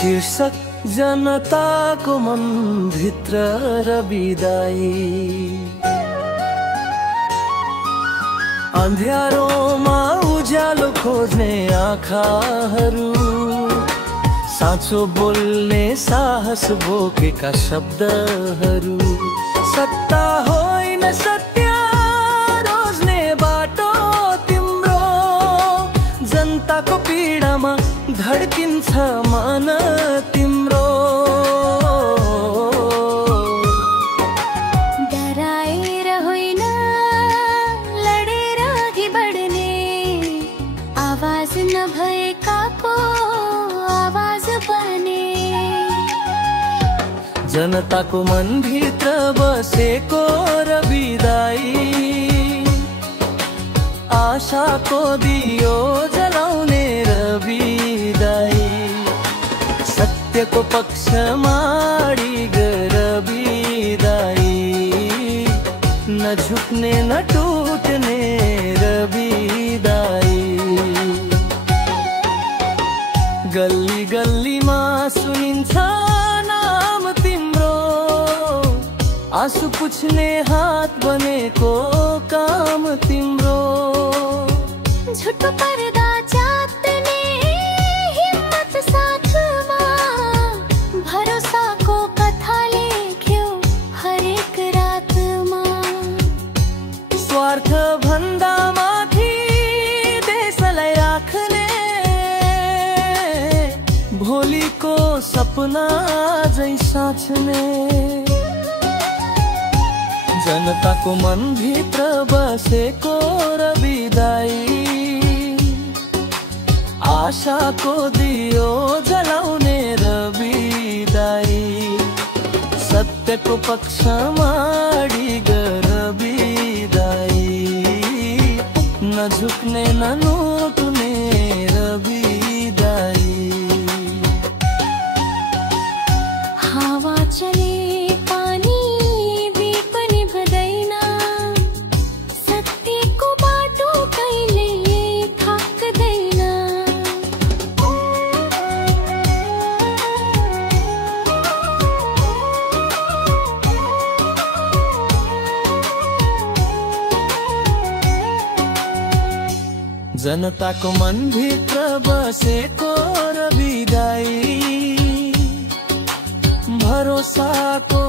शीर्षक जनताको मन भित्र र बिदाई। अँध्यारोमा उज्यालो खोज्ने आँखाहरू, साँचो बोल्ने साहस बोकेका शब्दहरू, सत्ता होइन सत्य रोज्ने बाटो तिम्रो, जनताको पीडामा धड्किन्छ मन तिम्रो। डराएर होइन लडेर अघि बढ्ने, आवाज नभएकाको आवाज बने। जनताको मन भित्र बसेको र बिदाई, आशाको दियो जलाउने र बिदाई। सत्यको पक्षमा अडिग र बिदाई, नझुक्ने न टुट्ने र बिदाई। गल्ली गल्लीमा सुनिन्छ नाम तिम्रो, आँसु पुछ्ने हात बनेको काम तिम्रो। झुटो पर्दा चाट्ने हिम्मत साथमा, भरोसाको कथा लेख्यो हरेक रातमा। स्वार्थ भन्दा माथि देशलाई राख्ने, भोलिको सपना जै साँच्ने। जनताको मन भित्र बसेको र बिदाई, आशाको दियो जलाउने र बिदाई। सत्यको पक्षमा अडिग र बिदाई, नझुक्ने न नोट्ने र बिदाई। हावा चले जनताको मन भित्र बसेको र बिदाई, भरोसाको